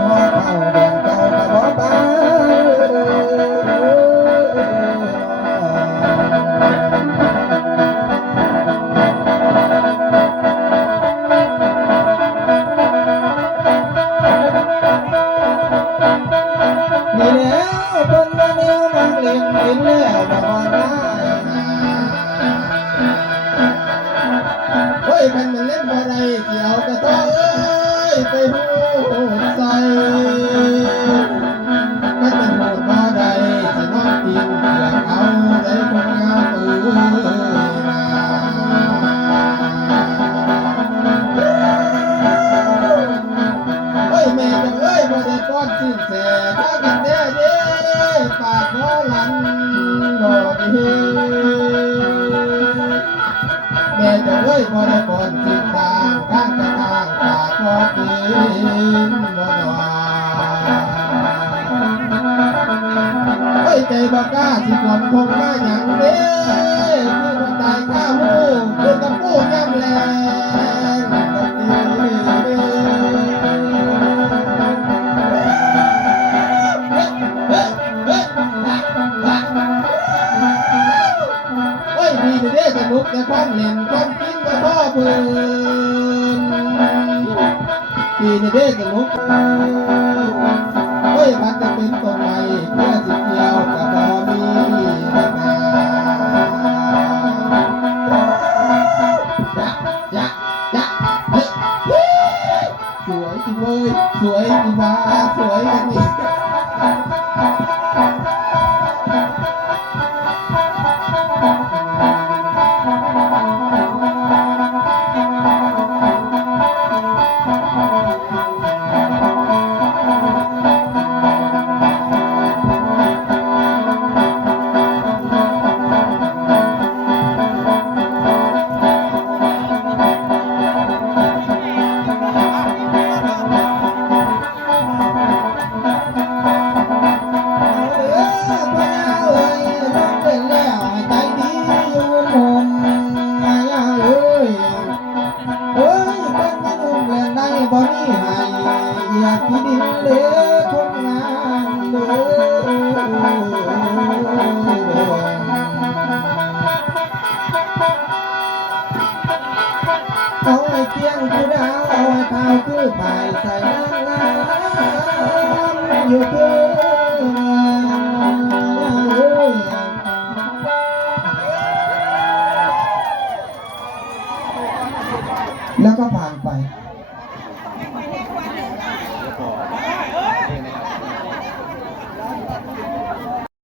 พอเข้าเดือนเก่าก็บ่บานนี่แล้วเพิ่นมาแนวมักเล่นเห็นแล้วบ่ฮอดง่ายเฮ้ยมันเล่นบ่ได้เกี่ยวกระท้อเอ้ยไปหูดใส่มันเป็นหูดบ่ได้สินอนกินเกี่ยวเอาได้คนงามเอ้ยแม่จังเอ้ยบ่ได้ป้อนสิ้นแสถ้ากันแน่เด้ปากน้อลันดอกเฮแม่จังเอ้ยบ่ได้ป้อนสิ้นทางข้างกระทางปากก็กินบ่ดอกเฮ้ยใจบ่กล้าสิกวนคงมาหยังเด้คือคนตายข้าหูคือกับผู้ย่ำแลงก็ดีเฮ้ยดีเด้สนุกแต่ความเล่นความกินก็พ่อเพิ่นดีเด้สนุกเฮ้ยมันจะเป็นต้นไม้เพื่อสิเกี่ยวกับบ่มีราคาจ๊ะจ๊ะเฮ้ยสวยจริงเว้ยสวยจริงว่าสวยกันอีกบ่มีให้อยากกินดินเลือคนงานเด้อเอาไอ้เตียงผู้ดาวเอาไอ้เท้าคือไปใส่นางงามอยู่เด้อแล้วก็ผ่านไป